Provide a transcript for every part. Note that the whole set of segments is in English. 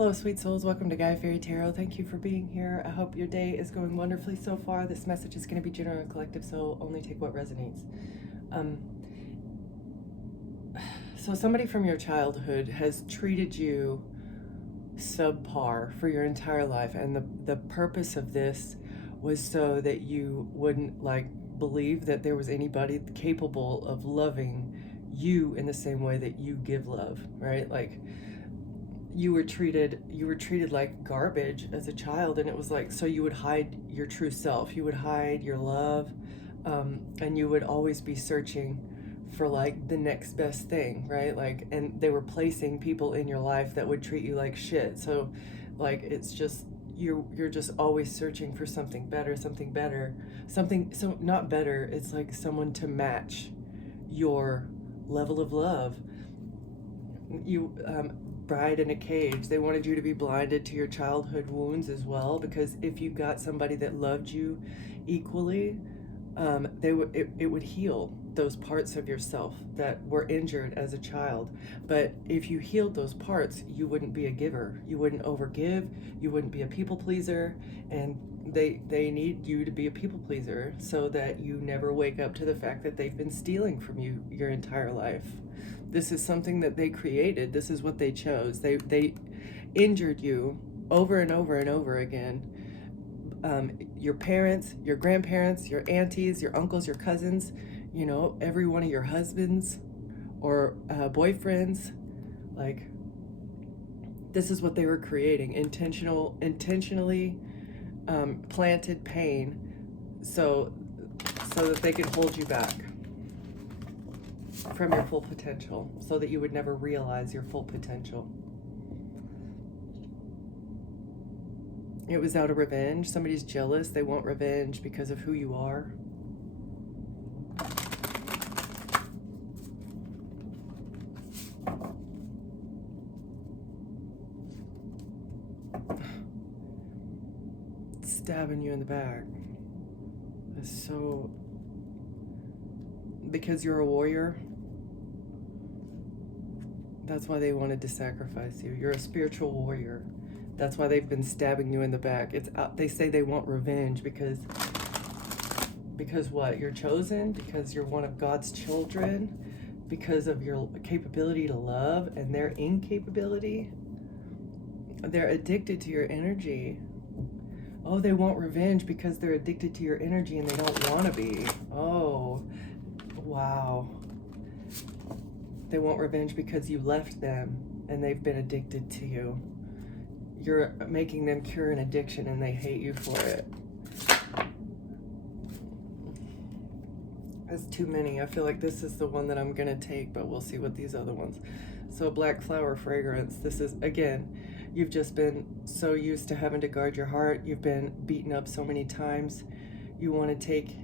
Hello, sweet souls. Welcome to Guy Fairy Tarot. Thank you for being here. I hope your day is going wonderfully so far. This message is going to be general and collective, so only take what resonates. So somebody from your childhood has treated you subpar for your entire life, and the purpose of this was so that you wouldn't believe that there was anybody capable of loving you in the same way that you give love, right? You were treated like garbage as a child, and it was so you would hide your true self, you would hide your love, and you would always be searching for the next best thing, right? And they were placing people in your life that would treat you like shit. So it's just you're just always searching for something better, something so not better, it's like someone to match your level of love. You bride in a cage. They wanted you to be blinded to your childhood wounds as well, because if you got somebody that loved you equally, it would heal those parts of yourself that were injured as a child. But if you healed those parts, you wouldn't be a giver. You wouldn't overgive. You wouldn't be a people pleaser. And they need you to be a people pleaser so that you never wake up to the fact that they've been stealing from you your entire life. This is something that they created. This is what they chose. They injured you over and over and over again. Your parents, your grandparents, your aunties, your uncles, your cousins, every one of your husbands or boyfriends. This is what they were creating. Intentionally planted pain so that they could hold you back from your full potential, so that you would never realize your full potential. It was out of revenge. Somebody's jealous. They want revenge because of who you are. Stabbing you in the back. It's so... Because you're a warrior. That's why they wanted to sacrifice you. You're a spiritual warrior. That's why they've been stabbing you in the back. They say they want revenge because what? You're chosen, because you're one of God's children, because of your capability to love and their incapability. They're addicted to your energy. Oh, they want revenge because they're addicted to your energy and they don't want to be. Oh, wow. They want revenge because you left them and they've been addicted to you. You're making them cure an addiction and they hate you for it. That's too many. I feel like this is the one that I'm going to take, but we'll see what these other ones. So black flower fragrance. This is, again, you've just been so used to having to guard your heart. You've been beaten up so many times. You want to take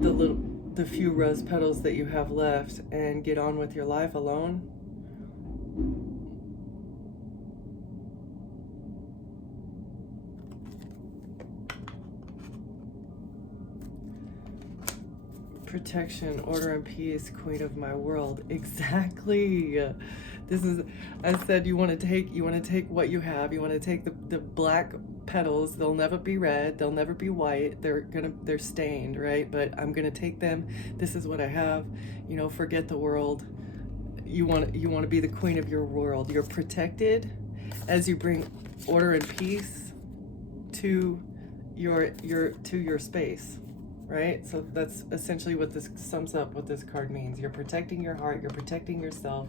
the few rose petals that you have left and get on with your life alone. Protection, order and peace, queen of my world. Exactly. This is, I said, you want to take what you have. You want to take the black petals. They'll never be red, they'll never be white, they're stained, right? But I'm gonna take them. This is what I have. Forget the world. You want to be the queen of your world. You're protected as you bring order and peace to your space, right? So that's essentially what this sums up, what this card means. You're protecting your heart, you're protecting yourself,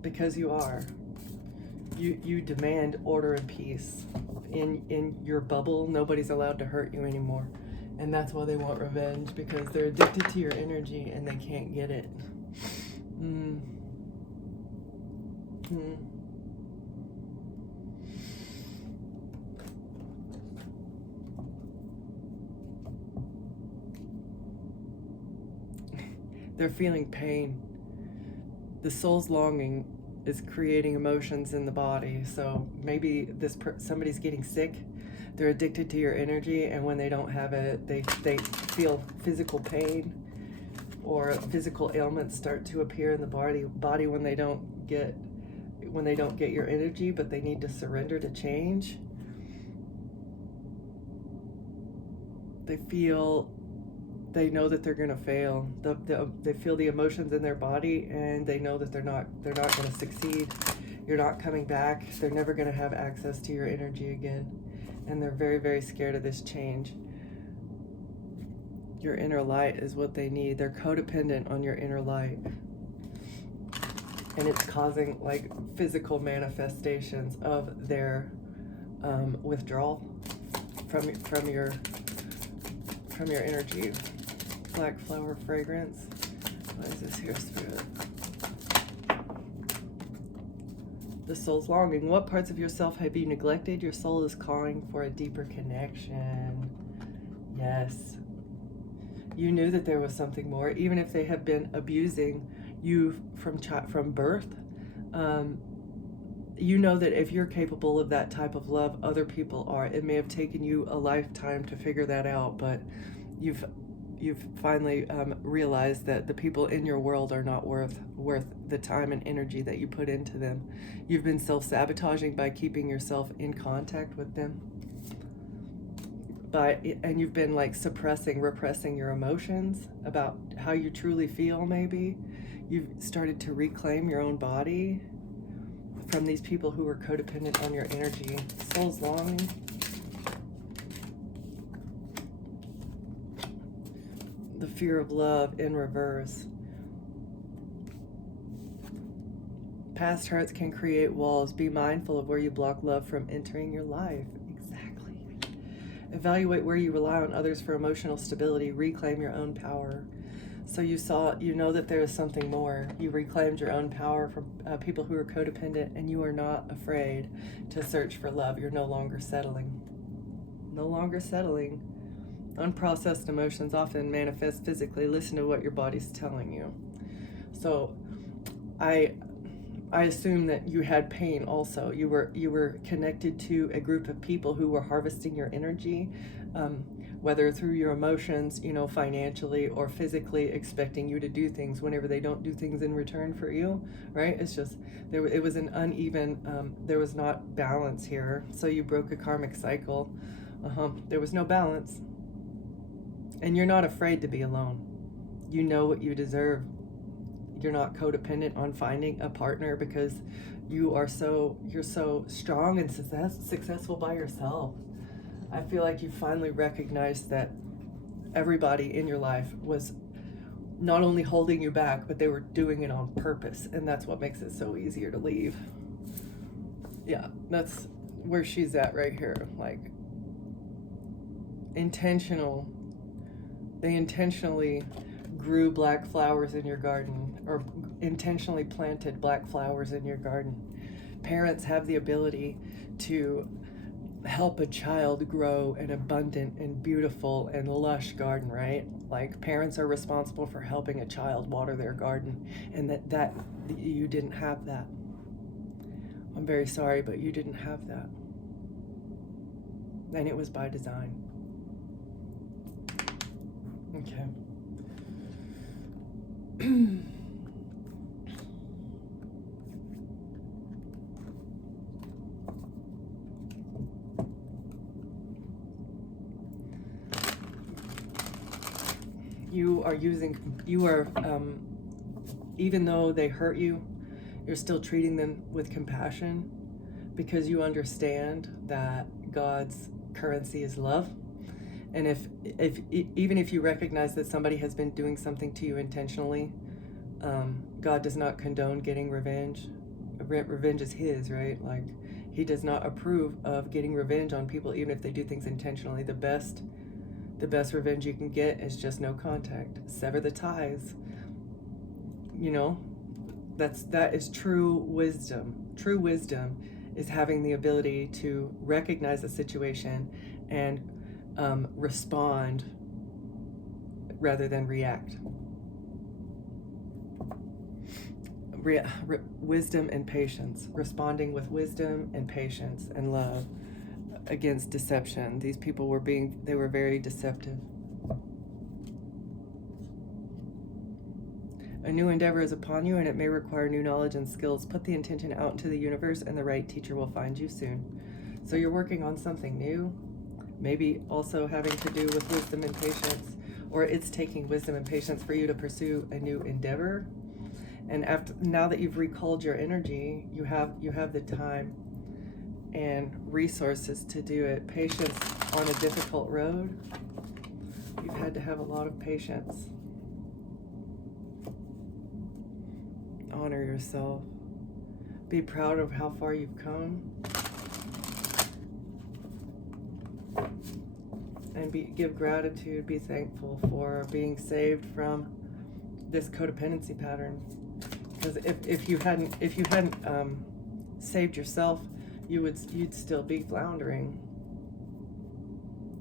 because you are. You demand order and peace. In your bubble, nobody's allowed to hurt you anymore. And that's why they want revenge, because they're addicted to your energy and they can't get it. They're feeling pain. The soul's longing is creating emotions in the body. So maybe somebody's getting sick. They're addicted to your energy, and when they don't have it, they feel physical pain, or physical ailments start to appear in the body when they don't get when they don't get your energy, but they need to surrender to change. They know that they're going to fail. They feel the emotions in their body, and they know that they're not going to succeed. You're not coming back. They're never going to have access to your energy again. And they're very, very scared of this change. Your inner light is what they need. They're codependent on your inner light. And it's causing like physical manifestations of their withdrawal from your energy. Black flower fragrance. What is this here, Spirit? The soul's longing. What parts of yourself have you neglected? Your soul is calling for a deeper connection. Yes. You knew that there was something more, even if they have been abusing you from birth. You know that if you're capable of that type of love, other people are. It may have taken you a lifetime to figure that out, but you've finally realized that the people in your world are not worth the time and energy that you put into them. You've been self-sabotaging by keeping yourself in contact with them. And you've been like repressing your emotions about how you truly feel. Maybe you've started to reclaim your own body from these people who were codependent on your energy. Soul's longing. The fear of love in reverse. Past hurts can create walls. Be mindful of where you block love from entering your life. Exactly. Evaluate where you rely on others for emotional stability. Reclaim your own power. So you know that there is something more. You reclaimed your own power from people who are codependent, and you are not afraid to search for love. You're no longer settling. No longer settling. Unprocessed emotions often manifest physically. Listen to what your body's telling you. So I assume that you had pain also. You were connected to a group of people who were harvesting your energy, whether through your emotions, financially or physically, expecting you to do things whenever they don't do things in return for you, right? It's just, it was an uneven, there was not balance here. So you broke a karmic cycle. There was no balance. And you're not afraid to be alone. You know what you deserve. You're not codependent on finding a partner because you're so strong and successful by yourself. I feel like you finally recognized that everybody in your life was not only holding you back, but they were doing it on purpose. And that's what makes it so easier to leave. Yeah, that's where she's at right here. Like, they intentionally grew black flowers in your garden, or intentionally planted black flowers in your garden. Parents have the ability to help a child grow an abundant and beautiful and lush garden, right? Like, parents are responsible for helping a child water their garden, and that you didn't have that. I'm very sorry, but you didn't have that. And it was by design. Okay. Even though they hurt you, you're still treating them with compassion, because you understand that God's currency is love. And even if you recognize that somebody has been doing something to you intentionally, God does not condone getting revenge. Revenge is his, right? Like, he does not approve of getting revenge on people, even if they do things intentionally. The best revenge you can get is just no contact. Sever the ties. That is true wisdom. True wisdom is having the ability to recognize a situation and respond rather than react. Wisdom and patience. Responding with wisdom and patience and love against deception. These people were very deceptive. A new endeavor is upon you, and it may require new knowledge and skills. Put the intention out into the universe, and the right teacher will find you soon. So you're working on something new, maybe also having to do with wisdom and patience, or it's taking wisdom and patience for you to pursue a new endeavor. And now that you've recalled your energy, you have the time and resources to do it. Patience on a difficult road. You've had to have a lot of patience. Honor yourself. Be proud of how far you've come. And give gratitude, be thankful for being saved from this codependency pattern. Because if you hadn't saved yourself, you'd still be floundering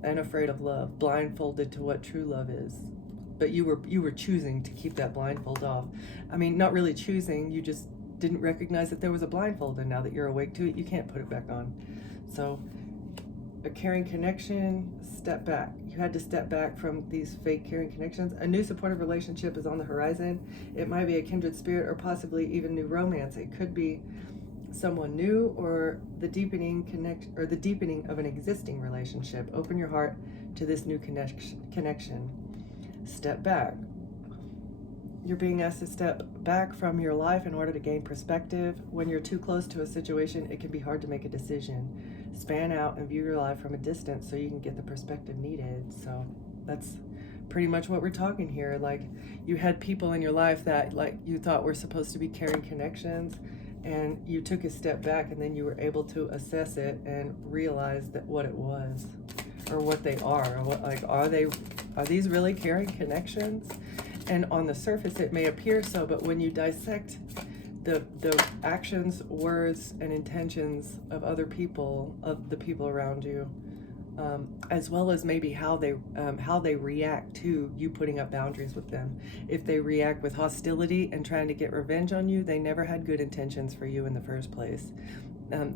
and afraid of love, blindfolded to what true love is. But you were choosing to keep that blindfold off. I mean, not really choosing, you just didn't recognize that there was a blindfold, and now that you're awake to it, you can't put it back on. So a caring connection, step back. You had to step back from these fake caring connections. A new supportive relationship is on the horizon. It might be a kindred spirit, or possibly even new romance. It could be someone new, or the deepening of an existing relationship. Open your heart to this new connection. Step back. You're being asked to step back from your life in order to gain perspective. When you're too close to a situation, it can be hard to make a decision. Span out and view your life from a distance so you can get the perspective needed. So that's pretty much what we're talking here. Like, you had people in your life that you thought were supposed to be caring connections, and you took a step back, and then you were able to assess it and realize that what it was, or what they are, or what, are these really caring connections? And on the surface it may appear so, but when you dissect the actions, words, and intentions of other people, of the people around you, as well as maybe how they react to you putting up boundaries with them. If they react with hostility and trying to get revenge on you, they never had good intentions for you in the first place.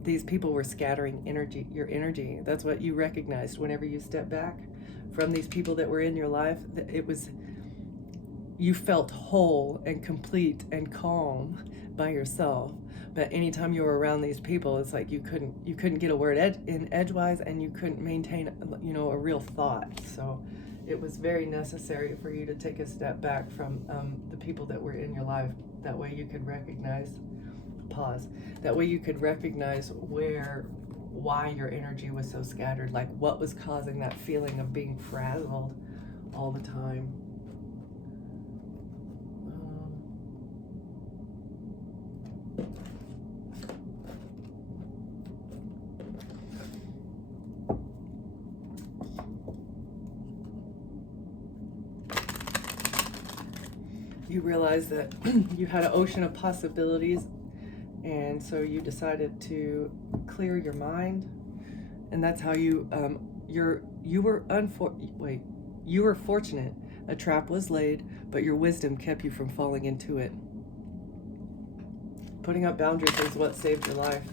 These people were scattering your energy. That's what you recognized whenever you stepped back from these people that were in your life. You felt whole and complete and calm by yourself. But anytime you were around these people, it's like you couldn't get a word in edgewise, and you couldn't maintain a real thought. So it was very necessary for you to take a step back from the people that were in your life. That way you could recognize, that way you could recognize why your energy was so scattered, like what was causing that feeling of being frazzled all the time. You realized that you had an ocean of possibilities, and so you decided to clear your mind, and that's how you were fortunate. A trap was laid, but your wisdom kept you from falling into it. Putting up boundaries is what saved your life.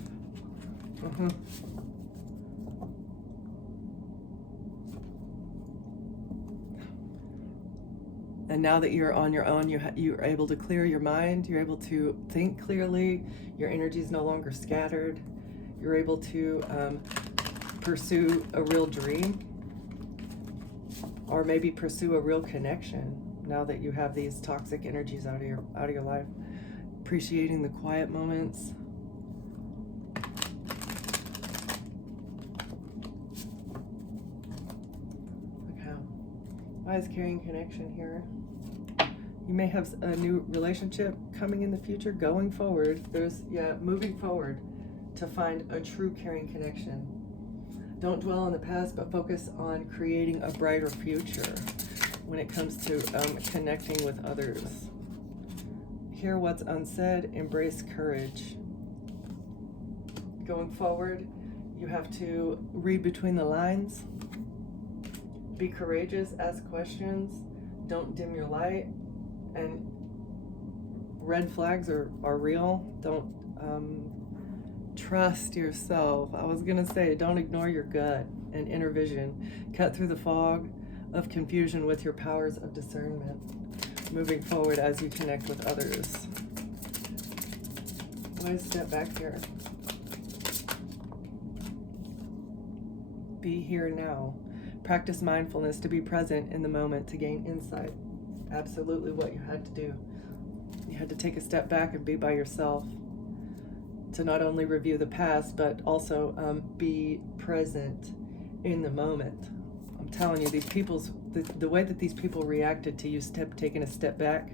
And now that you're on your own, you're able to clear your mind. You're able to think clearly. Your energy is no longer scattered. You're able to pursue a real dream, or maybe pursue a real connection. Now that you have these toxic energies out of your life, appreciating the quiet moments. Why is carrying connection here? You may have a new relationship coming in the future, going forward. Moving forward to find a true caring connection. Don't dwell on the past, but focus on creating a brighter future when it comes to connecting with others. Hear what's unsaid, embrace courage. Going forward, you have to read between the lines. Be courageous, ask questions, don't dim your light, and red flags are real. Don't trust yourself. I was gonna say, don't ignore your gut and inner vision. Cut through the fog of confusion with your powers of discernment. moving forward as you connect with others. Why step back here? Be here now. Practice mindfulness to be present in the moment to gain insight. Absolutely what you had to do. You had to take a step back and be by yourself to not only review the past, but also be present in the moment. I'm telling you, these people's, the way that these people reacted to you taking a step back,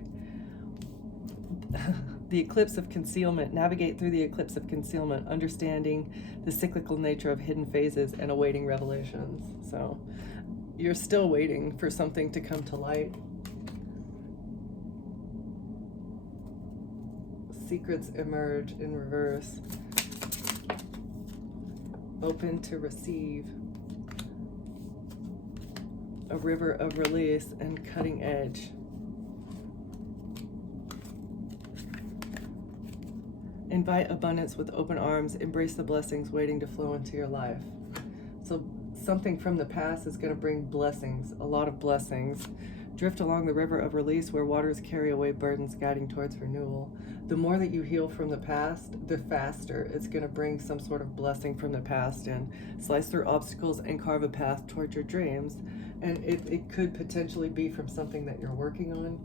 the eclipse of concealment, navigate through the eclipse of concealment, understanding the cyclical nature of hidden phases and awaiting revelations. So you're still waiting for something to come to light. Secrets emerge in reverse. Open to receive. A river of release and cutting edge. Invite abundance with open arms. Embrace the blessings waiting to flow into your life. So something from the past is going to bring blessings, a lot of blessings. Drift along the river of release where waters carry away burdens guiding towards renewal. The more that you heal from the past, the faster it's going to bring some sort of blessing from the past and slice through obstacles and carve a path toward your dreams. And it could potentially be from something that you're working on.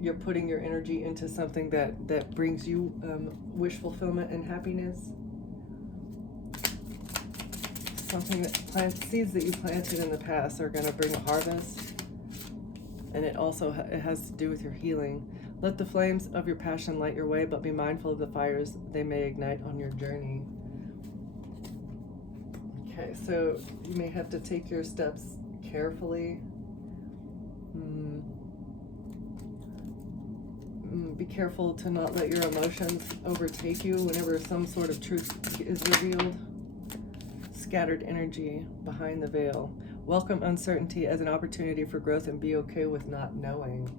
You're putting your energy into something that brings you wish fulfillment and happiness. Something that seeds that you planted in the past are going to bring a harvest. And it also it has to do with your healing. Let the flames of your passion light your way, but be mindful of the fires they may ignite on your journey. Okay, so you may have to take your steps carefully. Be careful to not let your emotions overtake you whenever some sort of truth is revealed. Scattered energy behind the veil. Welcome uncertainty as an opportunity for growth and be okay with not knowing.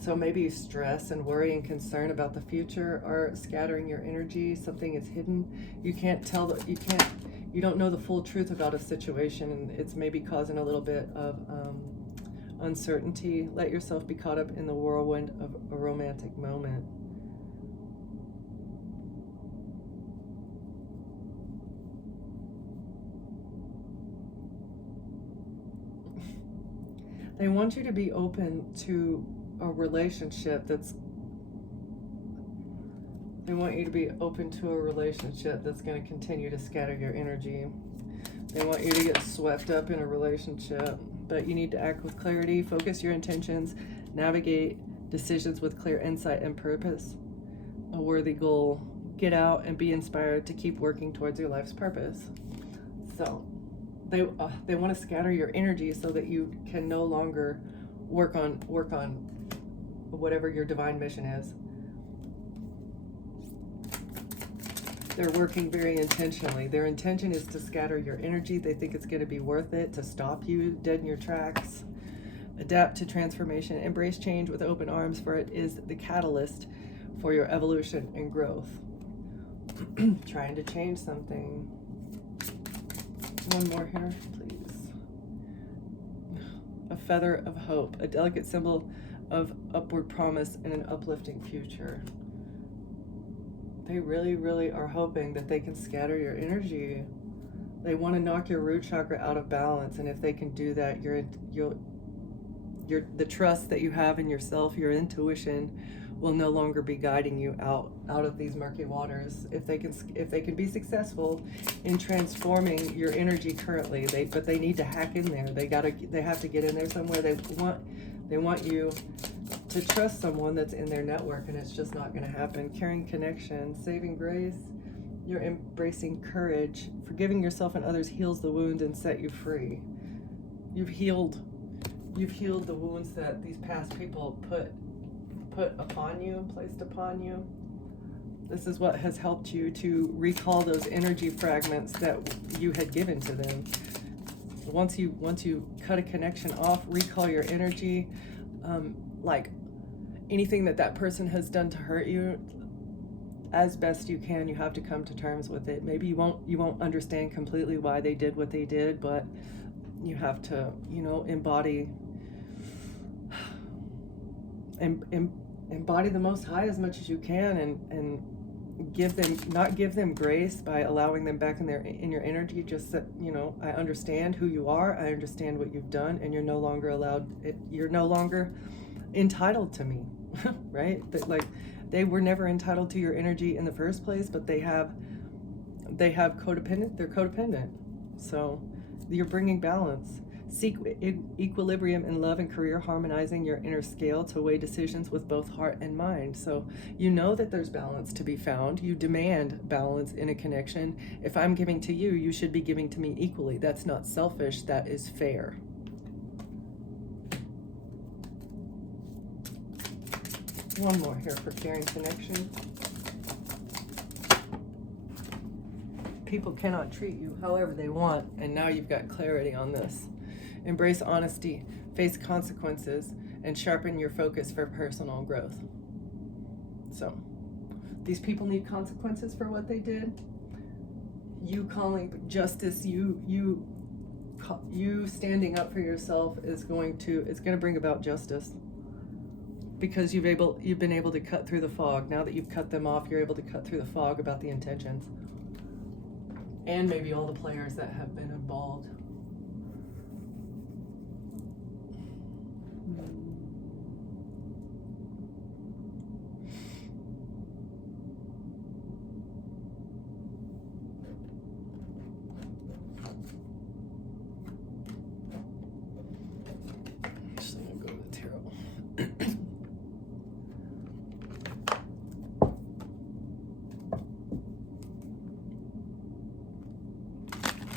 So maybe stress and worry and concern about the future are scattering your energy. Something is hidden. You can't tell that you don't know the full truth about a situation, and it's maybe causing a little bit of uncertainty. Let yourself be caught up in the whirlwind of a romantic moment. They want you to be open to a relationship that's going to continue to scatter your energy. They want you to get swept up in a relationship, but you need to act with clarity, focus your intentions, navigate decisions with clear insight and purpose, a worthy goal. Get out and be inspired to keep working towards your life's purpose. So they want to scatter your energy so that you can no longer work on whatever your divine mission is. They're working very intentionally. Their intention is to scatter your energy. They think it's going to be worth it to stop you dead in your tracks. Adapt to transformation. Embrace change with open arms, for it is the catalyst for your evolution and growth. Trying to change something. One more here, please. A feather of hope, a delicate symbol of upward promise and an uplifting future. They really, really are hoping that they can scatter your energy. They want to knock your root chakra out of balance, and if they can do that, the trust that you have in yourself, your intuition, will no longer be guiding you out of these murky waters. If they can be successful in transforming your energy currently, but they need to hack in there. They have to get in there somewhere. They want you to trust someone that's in their network, and it's just not going to happen. Caring connection, saving grace. You're embracing courage. Forgiving yourself and others heals the wound and set you free. You've healed the wounds that these past people placed upon you. This is what has helped you to recall those energy fragments that you had given to them. Once you cut a connection off, recall your energy. Like anything that person has done to hurt you, as best you can, you have to come to terms with it. Maybe you won't understand completely why they did what they did, but you have to, embody embody the Most High as much as you can, and not give them grace by allowing them back in your energy. Just that, I understand who you are, I understand what you've done, and you're no longer entitled to me. Right? That, like, they were never entitled to your energy in the first place, but they're codependent. So you're bringing balance. Seek equilibrium in love and career, harmonizing your inner scale to weigh decisions with both heart and mind. So you know that there's balance to be found. You demand balance in a connection. If I'm giving to you, you should be giving to me equally. That's not selfish, that is fair. One more here for caring connection. People cannot treat you however they want, and now you've got clarity on this. Embrace honesty, face consequences, and sharpen your focus for personal growth. So, these people need consequences for what they did. You calling justice, you standing up for yourself is going to bring about justice. Because you've been able to cut through the fog. Now that you've cut them off, you're able to cut through the fog about the intentions. And maybe all the players that have been involved. Actually, I'm gonna go to the tarot.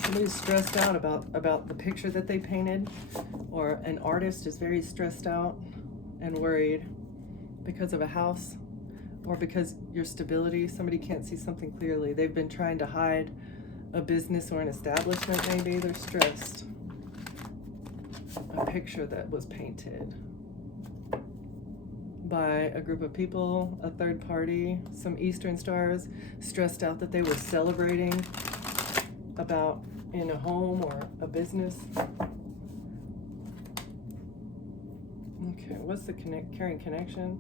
Somebody's stressed out about the picture that they painted, or an artist is very stressed out and worried because of a house, or because your stability. Somebody can't see something clearly. They've been trying to hide a business or an establishment. Maybe they're stressed. A picture that was painted by a group of people, a third party, some Eastern stars, stressed out that they were celebrating about in a home or a business. Okay, what's the caring connection?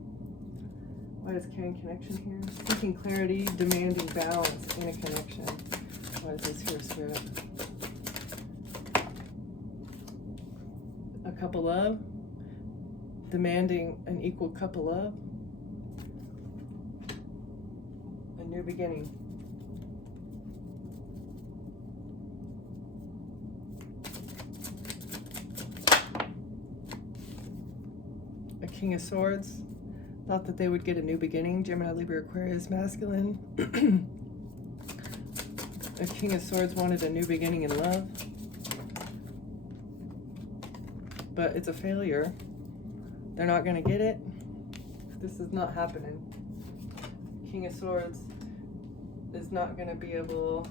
Why is caring connection here? Seeking clarity, demanding balance in a connection. Why is this here, Spirit? A couple of, demanding an equal couple of, a new beginning. King of Swords, thought that they would get a new beginning. Gemini, Libra, Aquarius, masculine. A King of Swords wanted a new beginning in love, but it's a failure. They're not going to get it. This is not happening. King of Swords is not going to be able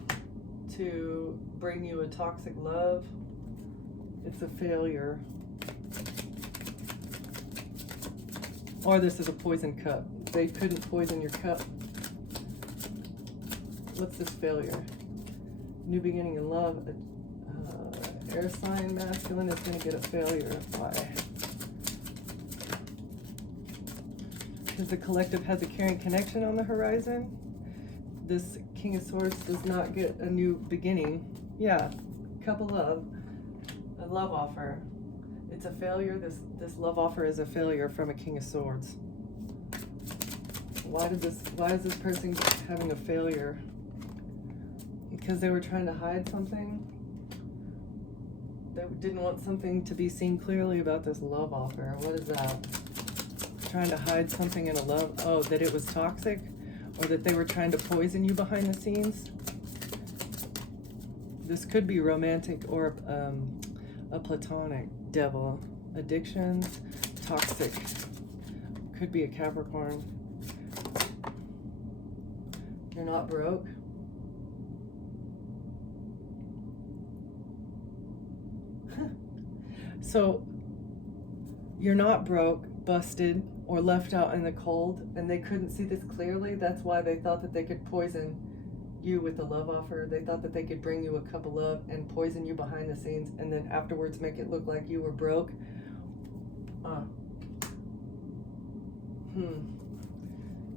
to bring you a toxic love. It's a failure. Or this is a poison cup. They couldn't poison your cup. What's this failure? New beginning in love. Air sign masculine is going to get a failure. Why? Because the collective has a caring connection on the horizon. This King of Swords does not get a new beginning. Yeah, couple of a love offer. It's a failure. This love offer is a failure from a King of Swords. Why is this person having a failure? Because they were trying to hide something. They didn't want something to be seen clearly about this love offer. What is that? Trying to hide something in a love. Oh, that it was toxic, or that they were trying to poison you behind the scenes. This could be romantic or a platonic. Devil, addictions, toxic, could be a Capricorn. You're not broke. So you're not broke, busted, or left out in the cold, and they couldn't see this clearly. That's why they thought that they could poison you with the love offer. They thought that they could bring you a cup of love and poison you behind the scenes, and then afterwards make it look like you were broke.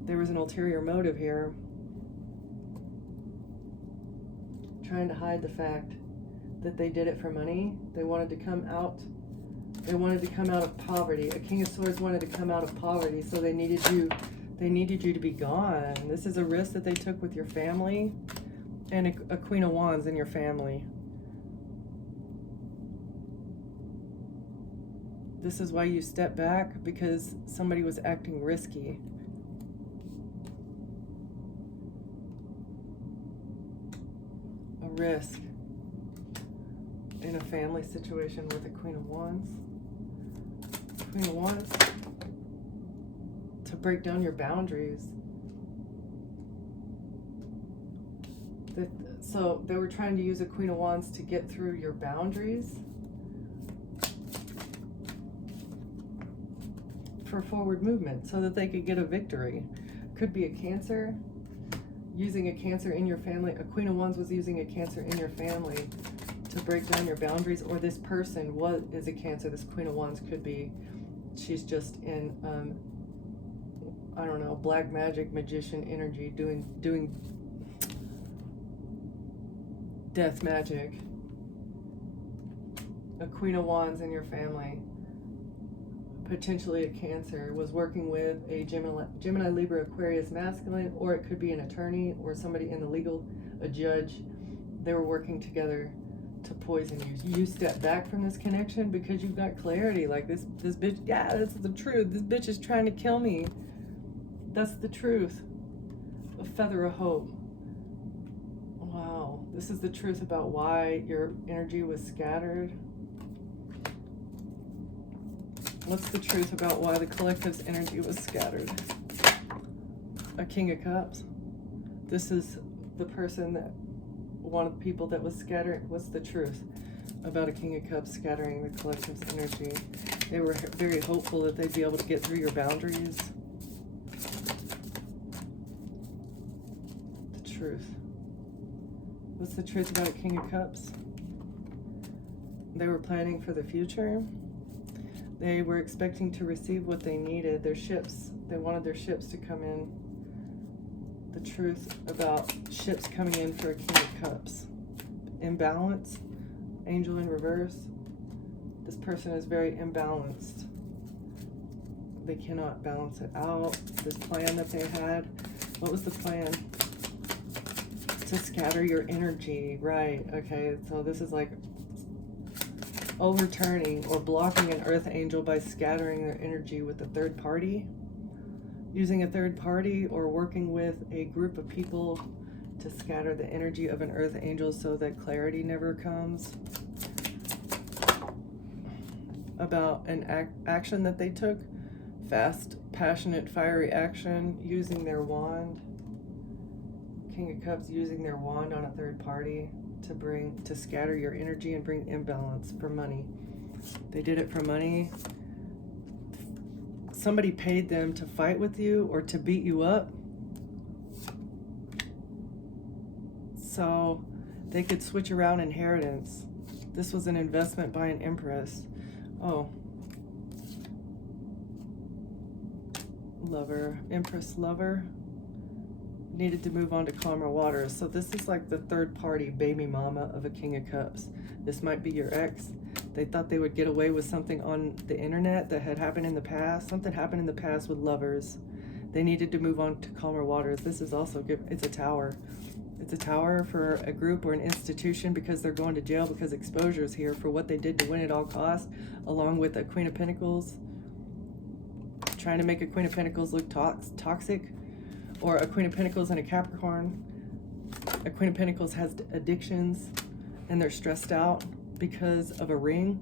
There was an ulterior motive here, trying to hide the fact that they did it for money. They wanted to come out. They wanted to come out of poverty. A King of Swords wanted to come out of poverty, so they needed you. They needed you to be gone. This is a risk that they took with your family, and a Queen of Wands in your family. This is why you step back, because somebody was acting risky. A risk in a family situation with a Queen of Wands. Queen of Wands to break down your boundaries. So they were trying to use a Queen of Wands to get through your boundaries for forward movement, so that they could get a victory. Could be a Cancer, using a Cancer in your family. A Queen of Wands was using a Cancer in your family to break down your boundaries, or this person is a Cancer. This Queen of Wands could be, she's just in, I don't know, black magic, magician energy, doing death magic. A Queen of Wands in your family, potentially a Cancer, was working with a Gemini, Libra, Aquarius masculine, or it could be an attorney or somebody in the legal, a judge. They were working together to poison you. You step back from this connection because you've got clarity. Like this bitch, yeah, that's the truth. This bitch is trying to kill me. That's the truth. A feather of hope. Wow, this is the truth about why your energy was scattered. What's the truth about why the collective's energy was scattered? A King of Cups. This is the person that, one of the people that was scattered. What's the truth about a King of Cups scattering the collective's energy? They were very hopeful that they'd be able to get through your boundaries. The truth. What's the truth about a King of Cups? They were planning for the future. They were expecting to receive what they needed, their ships. They wanted their ships to come in. The truth about ships coming in for a King of Cups. Imbalance, angel in reverse. This person is very imbalanced. They cannot balance it out. This plan that they had, what was the plan? To scatter your energy, right? Okay, so this is like overturning or blocking an earth angel by scattering their energy with a third party, using a third party or working with a group of people to scatter the energy of an earth angel so that clarity never comes. About an action that they took, fast, passionate, fiery action, using their wand. King of Cups using their wand on a third party to scatter your energy and bring imbalance for money. They did it for money. Somebody paid them to fight with you or to beat you up, so they could switch around inheritance. This was an investment by an empress. Oh, lover, empress lover, needed to move on to calmer waters. So this is like the third party baby mama of a King of Cups. This might be your ex. They thought they would get away with something on the internet that had happened in the past. Something happened in the past with lovers. They needed to move on to calmer waters. This is also good. It's a tower. It's a tower for a group or an institution because they're going to jail because exposure is here for what they did to win at all costs, along with a Queen of Pentacles. Trying to make a Queen of Pentacles look toxic. Or a Queen of Pentacles and a Capricorn. A Queen of Pentacles has addictions and they're stressed out because of a ring.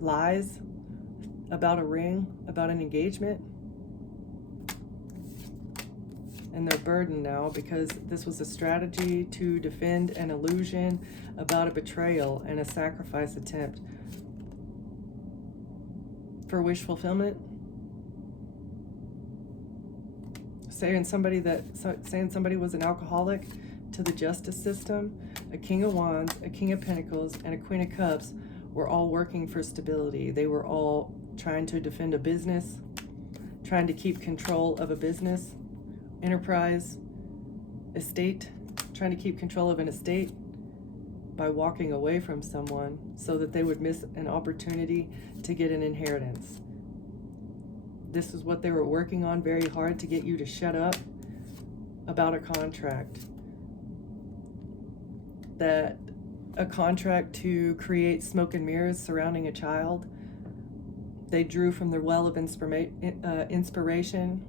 Lies about a ring, about an engagement. And they're burdened now because this was a strategy to defend an illusion about a betrayal and a sacrifice attempt for wish fulfillment. Saying somebody was an alcoholic to the justice system. A King of Wands, a King of Pentacles, and a Queen of Cups were all working for stability. They were all trying to defend a business, trying to keep control of a business, enterprise, estate, trying to keep control of an estate by walking away from someone so that they would miss an opportunity to get an inheritance. This is what they were working on very hard, to get you to shut up about a contract. That a contract to create smoke and mirrors surrounding a child. They drew from their well of inspiration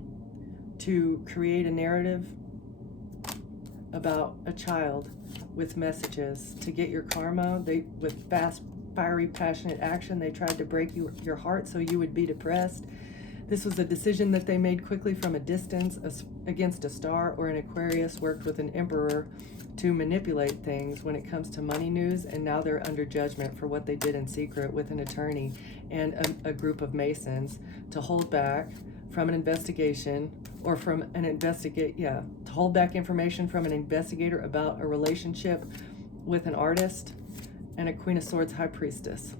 to create a narrative about a child with messages to get your karma. They, with fast, fiery, passionate action, they tried to break your heart so you would be depressed. This was a decision that they made quickly from a distance against a star, or an Aquarius worked with an emperor to manipulate things when it comes to money news, and now they're under judgment for what they did in secret with an attorney and a group of Masons to hold back from an investigation, or from an to hold back information from an investigator about a relationship with an artist and a Queen of Swords High Priestess.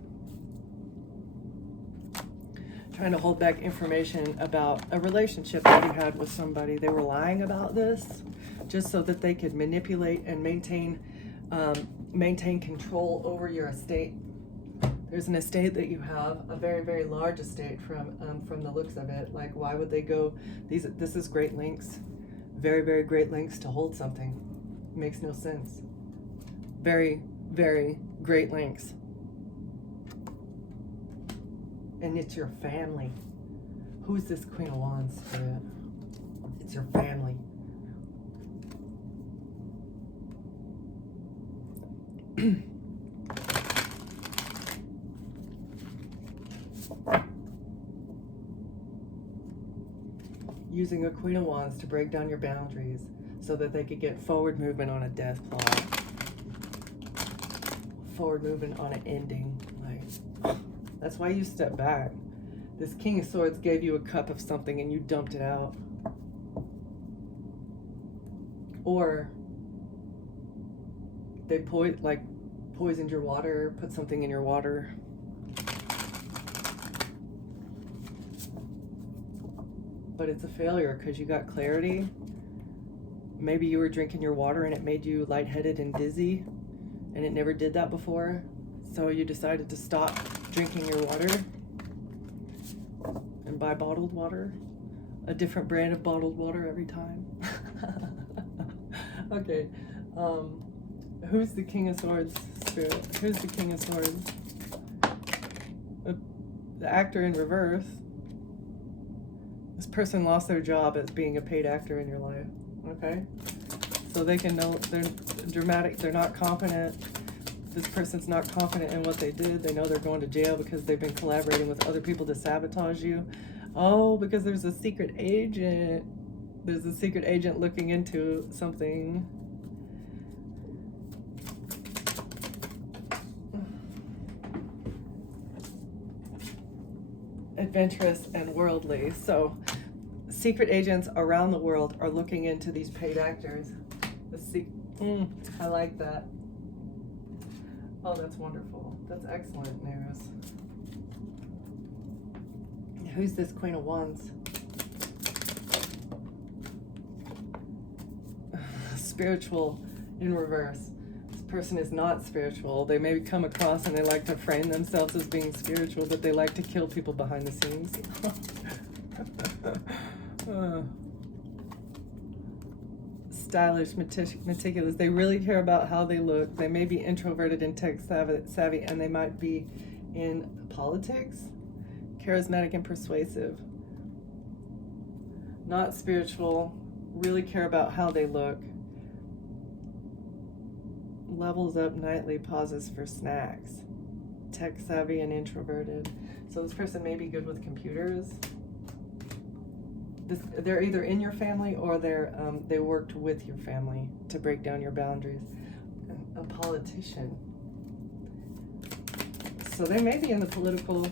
Trying to hold back information about a relationship that you had with somebody. They were lying about this just so that they could manipulate and maintain control over your estate. There's an estate that you have, a very, very large estate from the looks of it. Like, why would they go, this is great lengths, very, very great lengths to hold something. Makes no sense. Very, very great lengths. And it's your family. Who's this Queen of Wands, Spirit? It's your family. Using a Queen of Wands to break down your boundaries so that they could get forward movement on a death plot. Forward movement on an ending. Like, that's why you step back. This King of Swords gave you a cup of something and you dumped it out. Or they poisoned your water, put something in your water. But it's a failure because you got clarity. Maybe you were drinking your water and it made you lightheaded and dizzy, and it never did that before. So you decided to stop drinking your water and buy bottled water, a different brand of bottled water every time. Okay, who's the King of Swords, Spirit? Who's the King of Swords? The actor in reverse. This person lost their job as being a paid actor in your life, okay? So they can know they're dramatic, they're not confident. This person's not confident in what they did. They know they're going to jail because they've been collaborating with other people to sabotage you. Oh, because there's a secret agent. There's a secret agent looking into something. Adventurous and worldly. So secret agents around the world are looking into these paid actors. I like that. Oh, that's wonderful. That's excellent news. Who's this Queen of Wands? Spiritual in reverse. This person is not spiritual. They may come across and they like to frame themselves as being spiritual, but they like to kill people behind the scenes. Stylish, meticulous. They really care about how they look. They may be introverted and tech savvy, and they might be in politics. Charismatic and persuasive. Not spiritual. Really care about how they look. Levels up nightly, pauses for snacks. Tech savvy and introverted. So this person may be good with computers. They're either in your family or they worked with your family to break down your boundaries. A politician. So they may be in the political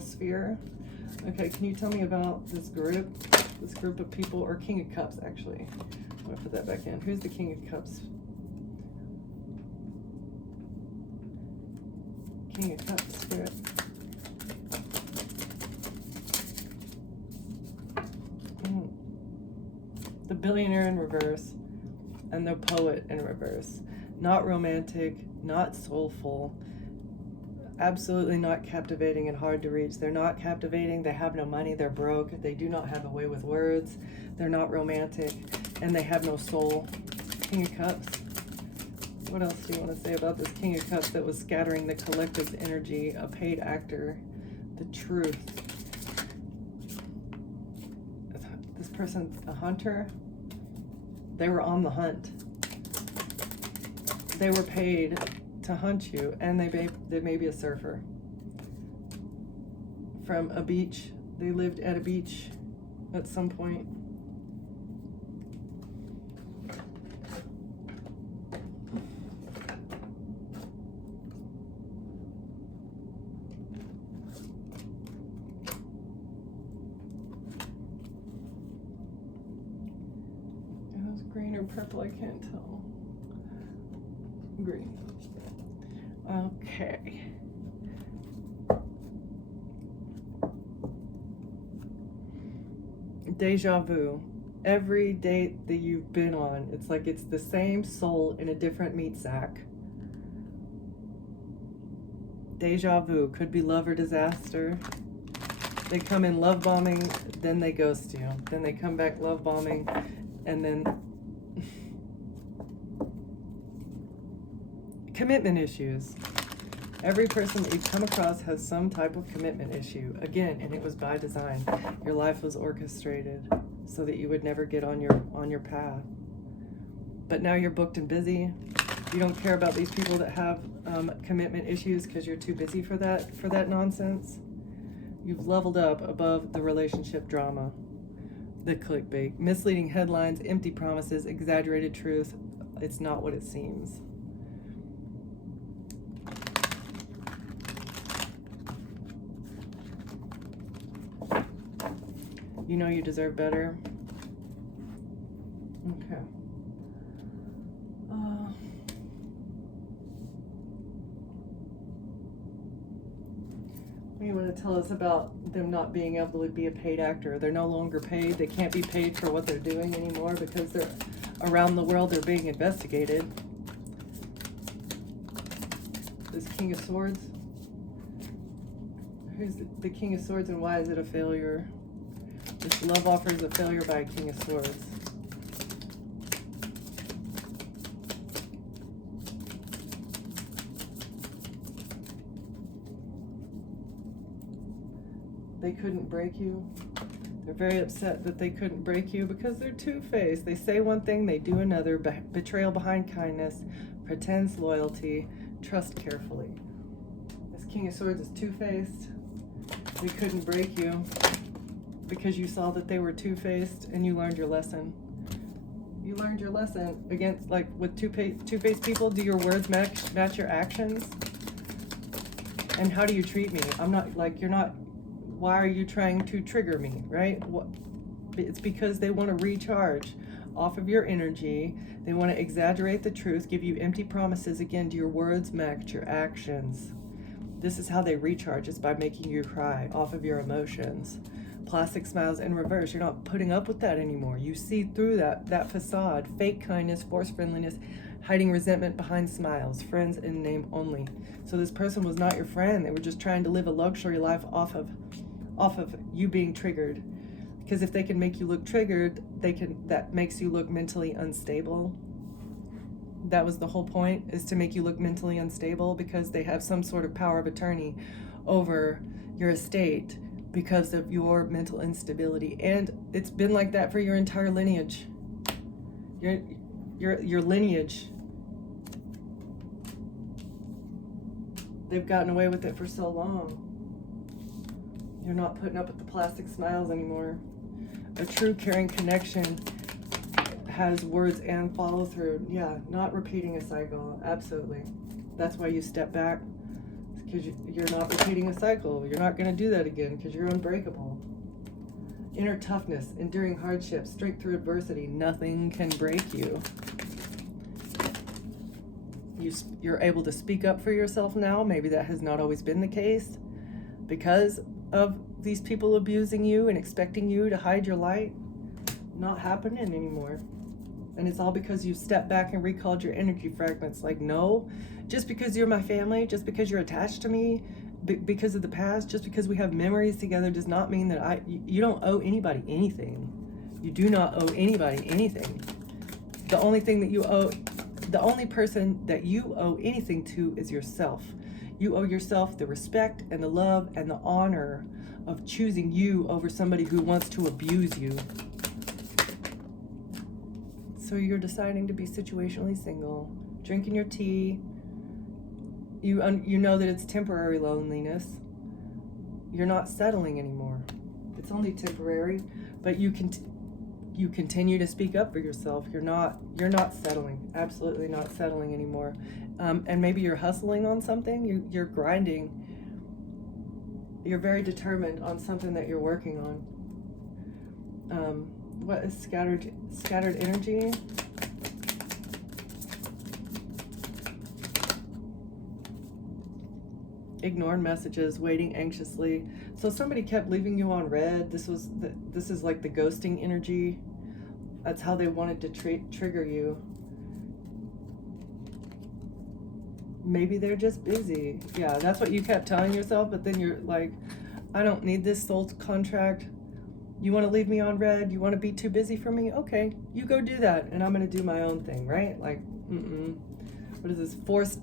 sphere. Okay, can you tell me about this group of people, or King of Cups actually? I'm gonna put that back in. Who's the King of Cups? King of Cups, Spirit. The billionaire in reverse and the poet in reverse. Not romantic, not soulful, absolutely not captivating and hard to reach. They're not captivating, they have no money, they're broke, they do not have a way with words, they're not romantic, and they have no soul. King of Cups. What else do you want to say about this King of Cups that was scattering the collective's energy? A paid actor. The truth. This person's a hunter. They were on the hunt. They were paid to hunt you, and they may be a surfer. From a beach. They lived at a beach at some point. Green or purple, I can't tell. Green. Okay. Deja vu. Every date that you've been on, it's like it's the same soul in a different meat sack. Deja vu. Could be love or disaster. They come in love bombing, then they ghost you. Then they come back love bombing, and then commitment issues. Every person that you've come across has some type of commitment issue. Again, and it was by design. Your life was orchestrated so that you would never get on your path. But now you're booked and busy. You don't care about these people that have commitment issues because you're too busy for that nonsense. You've leveled up above the relationship drama. The clickbait, misleading headlines, empty promises, exaggerated truth. It's not what it seems. You know you deserve better. Okay. What do you want to tell us about them not being able to be a paid actor? They're no longer paid. They can't be paid for what they're doing anymore because they're around the world. They're being investigated. This King of Swords. Who's the King of Swords and why is it a failure? This love offer is a failure by a King of Swords. They couldn't break you. They're very upset that they couldn't break you because they're two-faced. They say one thing, they do another. Betrayal behind kindness, pretends loyalty, trust carefully. This King of Swords is two-faced. They couldn't break you because you saw that they were two-faced and you learned your lesson. You learned your lesson against, like, with two-faced people. Do your words match your actions? And how do you treat me? I'm not, like, you're not, why are you trying to trigger me, right? It's because they want to recharge off of your energy. They want to exaggerate the truth, give you empty promises. Again, do your words match your actions? This is how they recharge, is by making you cry off of your emotions. Plastic smiles in reverse. You're not putting up with that anymore. You see through that facade. Fake kindness, forced friendliness, hiding resentment behind smiles. Friends in name only. So this person was not your friend. They were just trying to live a luxury life off of you being triggered. Because if they can make you look triggered, that makes you look mentally unstable. That was the whole point, is to make you look mentally unstable, because they have some sort of power of attorney over your estate because of your mental instability. And it's been like that for your entire lineage. Your lineage. They've gotten away with it for so long. You're not putting up with the plastic smiles anymore. A true caring connection has words and follow through. Yeah, not repeating a cycle. Absolutely. That's why you step back, because you're not repeating a cycle. You're not going to do that again because you're unbreakable. Inner toughness, enduring hardship, strength through adversity. Nothing can break you. You're able to speak up for yourself now. Maybe that has not always been the case because of these people abusing you and expecting you to hide your light. not happening anymore. And it's all because you stepped back and recalled your energy fragments. Like, no, just because you're my family, just because you're attached to me, because of the past, just because we have memories together does not mean that you don't owe anybody anything. You do not owe anybody anything. The only thing that you owe, the only person that you owe anything to is yourself. You owe yourself the respect and the love and the honor of choosing you over somebody who wants to abuse you. So you're deciding to be situationally single, drinking your tea. You know that it's temporary loneliness. You're not settling anymore. It's only temporary, but you continue to speak up for yourself. You're not settling. Absolutely not settling anymore. And maybe you're hustling on something. You're grinding. You're very determined on something that you're working on. What is scattered energy? Ignored messages, waiting anxiously. So somebody kept leaving you on red. This is like the ghosting energy. That's how they wanted to trigger you. Maybe they're just busy. Yeah, that's what you kept telling yourself, but then you're like, I don't need this soul contract. You want to leave me on red? You want to be too busy for me? Okay, you go do that, and I'm going to do my own thing, right? Like, what is this? Forced,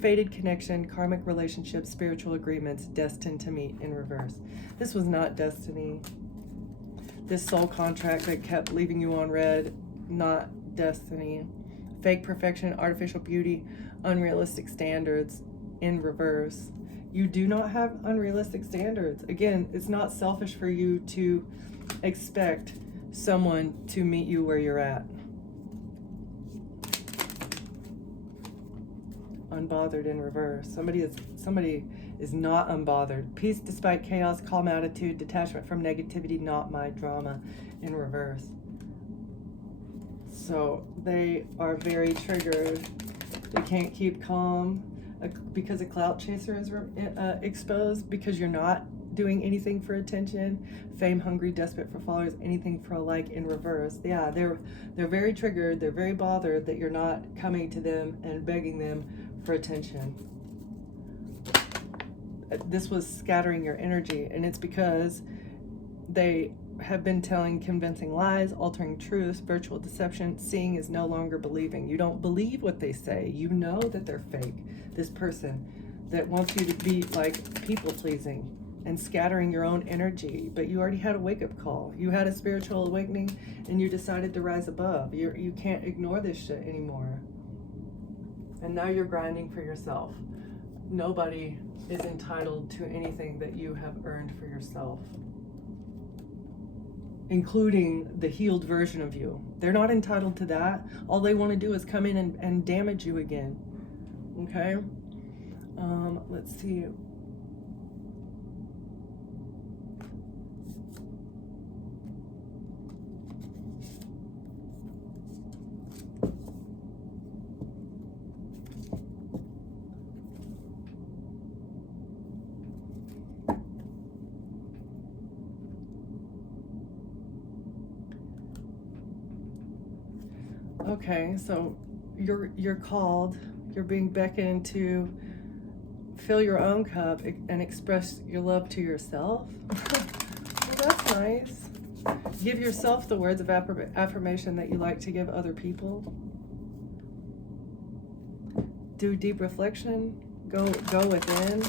fated connection, karmic relationships, spiritual agreements, destined to meet in reverse. This was not destiny. This soul contract that kept leaving you on red, not destiny. Fake perfection, artificial beauty, unrealistic standards in reverse. You do not have unrealistic standards. Again, it's not selfish for you to expect someone to meet you where you're at. Unbothered in reverse. Somebody is not unbothered. Peace despite chaos, calm attitude, detachment from negativity, not my drama in reverse. So they are very triggered. They can't keep calm because a clout chaser is exposed, because you're not doing anything for attention, fame hungry, desperate for followers, anything for a like in reverse. Yeah, they're very triggered. They're very bothered that you're not coming to them and begging them for attention. This was scattering your energy, and it's because they have been telling convincing lies, altering truths, virtual deception. Seeing is no longer believing. You don't believe what they say. You know that they're fake. This person that wants you to be like people pleasing and scattering your own energy, but you already had a wake-up call. You had a spiritual awakening, and you decided to rise above. You can't ignore this shit anymore. And now you're grinding for yourself. Nobody is entitled to anything that you have earned for yourself, including the healed version of you. They're not entitled to that. All they want to do is come in and damage you again. Okay? Let's see. Okay, so you're called, you're being beckoned to fill your own cup and express your love to yourself. Well, that's nice. Give yourself the words of affirmation that you like to give other people. Do deep reflection. Go within.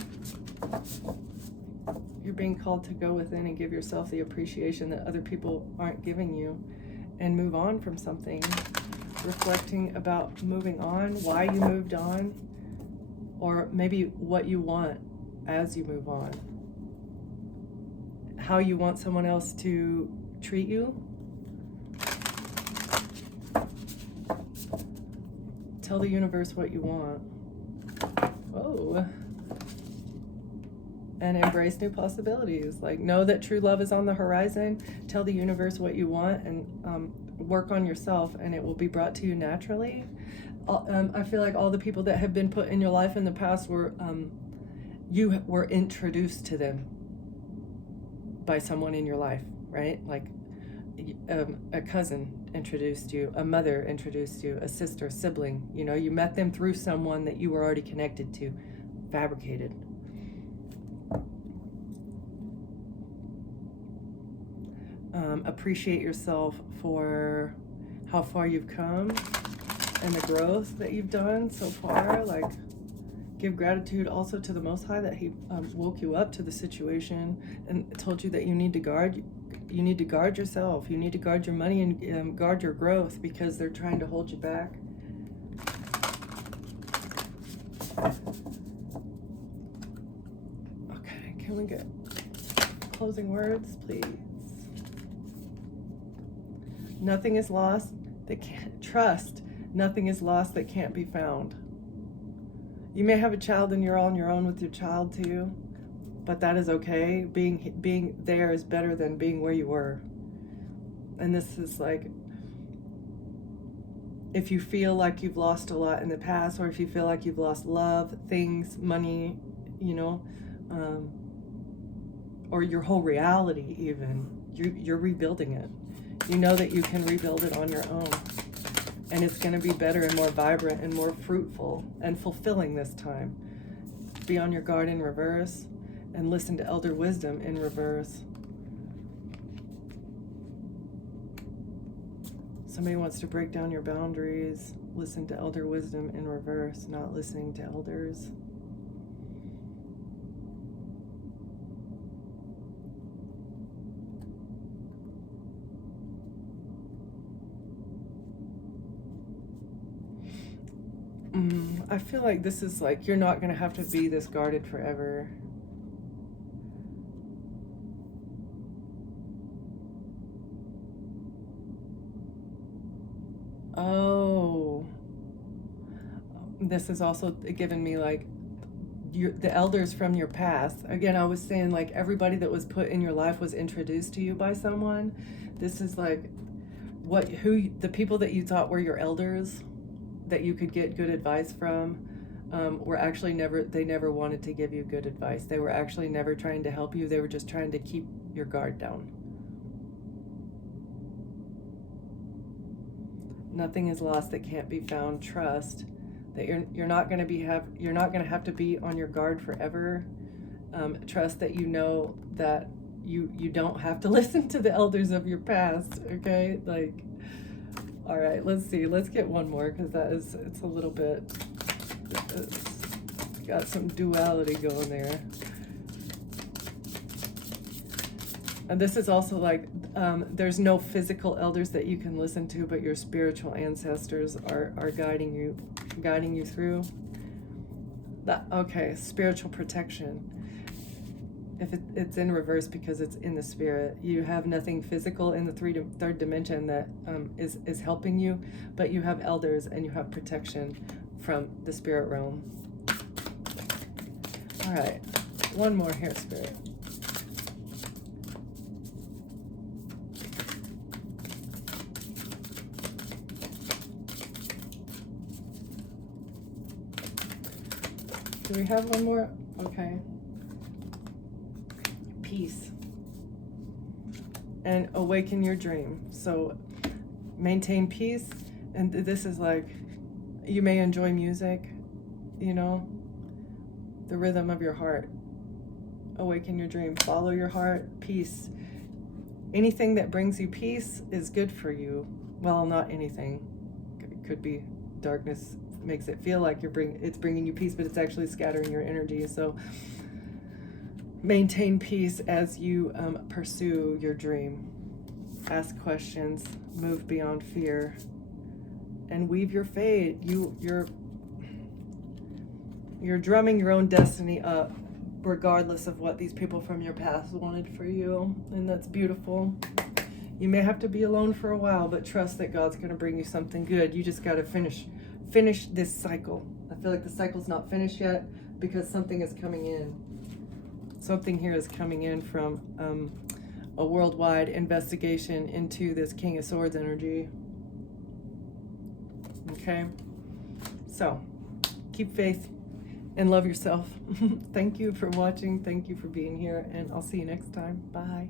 You're being called to go within and give yourself the appreciation that other people aren't giving you, and move on from something. Reflecting about moving on, why you moved on, or maybe what you want as you move on. How you want someone else to treat you. Tell the universe what you want. Whoa. And embrace new possibilities. Like, know that true love is on the horizon. Tell the universe what you want, and work on yourself, and it will be brought to you naturally. I feel like all the people that have been put in your life in the past were, you were introduced to them by someone in your life, right? Like, a cousin introduced you, a mother introduced you, a sister, sibling. You know, you met them through someone that you were already connected to. Fabricated. Appreciate yourself for how far you've come and the growth that you've done so far. Like, give gratitude also to the Most High that He woke you up to the situation and told you that you need to guard yourself. You need to guard your money and guard your growth, because they're trying to hold you back. Okay, can we get closing words, please? Nothing is lost that can't trust. Nothing is lost that can't be found. You may have a child and you're on your own with your child too, but that is okay. Being there is better than being where you were. And this is like, if you feel like you've lost a lot in the past, or if you feel like you've lost love, things, money, you know, or your whole reality even, you're rebuilding it. You know that you can rebuild it on your own. And it's going to be better and more vibrant and more fruitful and fulfilling this time. Be on your guard in reverse and listen to elder wisdom in reverse. Somebody wants to break down your boundaries. Listen to elder wisdom in reverse, not listening to elders. I feel like this is like, you're not going to have to be this guarded forever. Oh, this is also given me like the elders from your past. Again, I was saying like everybody that was put in your life was introduced to you by someone. This is like the people that you thought were your elders, that you could get good advice from, were actually they never wanted to give you good advice. They were actually never trying to help you. They were just trying to keep your guard down. Nothing is lost that can't be found. Trust that you're not going to have to be on your guard forever. Trust that you know that you don't have to listen to the elders of your past. Okay, like. All right, let's see. Let's get one more, because it's a little bit, it's got some duality going there. And this is also like, there's no physical elders that you can listen to, but your spiritual ancestors are guiding you through that. Okay, spiritual protection. If it's in reverse because it's in the spirit, you have nothing physical in the third dimension that is helping you, but you have elders and you have protection from the spirit realm. All right, one more here, Spirit. Do we have one more? Okay. Peace. And awaken your dream. So maintain peace. And this is like, you may enjoy music, you know, the rhythm of your heart. Awaken your dream. Follow your heart. Peace. Anything that brings you peace is good for you. Well, not anything. It could be darkness makes it feel like it's bringing you peace, but it's actually scattering your energy. So maintain peace as you pursue your dream. Ask questions, move beyond fear, and weave your fate. You're drumming your own destiny up, regardless of what these people from your past wanted for you, and that's beautiful. You may have to be alone for a while, but trust that God's going to bring you something good. You just got to finish this cycle. I feel like the cycle's not finished yet, because something is coming in. Something here is coming in from a worldwide investigation into this King of Swords energy. Okay? So, keep faith and love yourself. Thank you for watching. Thank you for being here, and I'll see you next time. Bye.